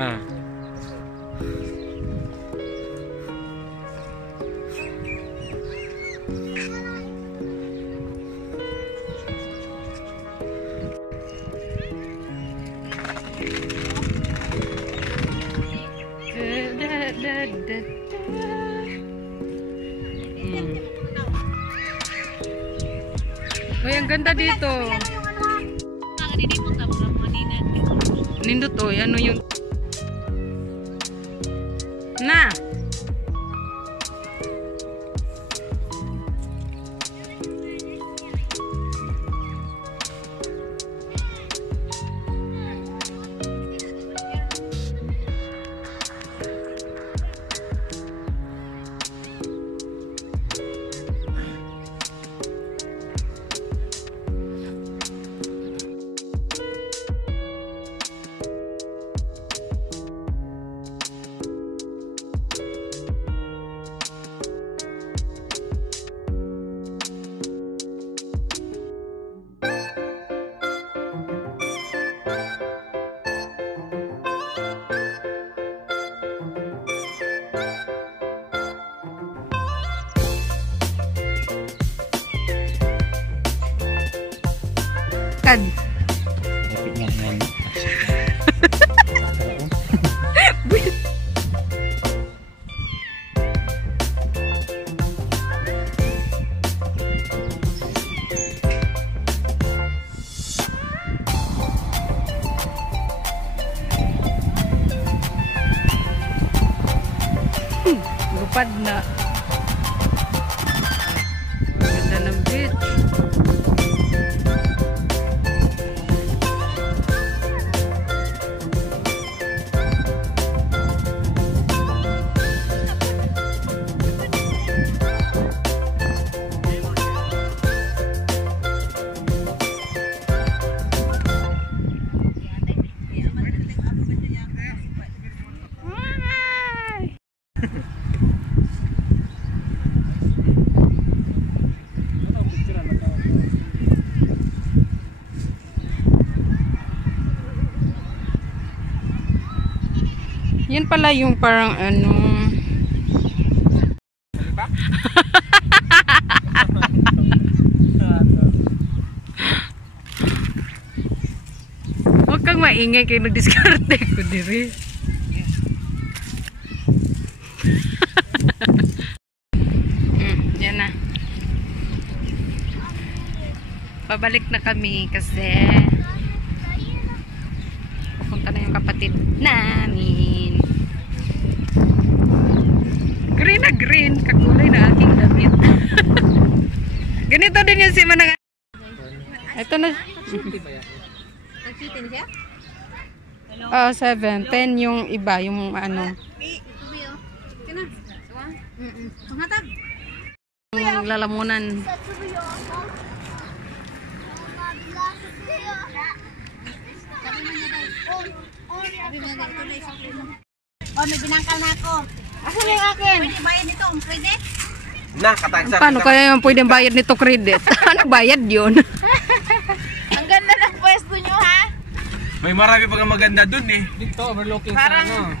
Ah. Uy, ang ganda dito. Nindot oh, ano yung na. Lapit nga nga. Lupad na. Ganda ng beach. Yan pala yung parang ano. Huwag kang maingay kayo nag-discarte ko diri. Yan na. Pabalik na kami kasi pupunta na yung kapatid namin. Green na green, kakulay na aking damit. Ganito din yung si Manang. Ito na. Nagkitin siya? Oh, 7. 10 yung iba, yung ano. Kina? Pangatag? Yung lalamunan. Oh, may binangkal na ako. Asan yung akin? Pwede bayad nito? Pwede? Na, katagsa. Paano kaya yung pwedeng bayad nito credit? Ano bayad yun? Ang ganda ng pwesto nyo, ha? May marami pang maganda dun eh. Dito, overlooking Parang sa ano.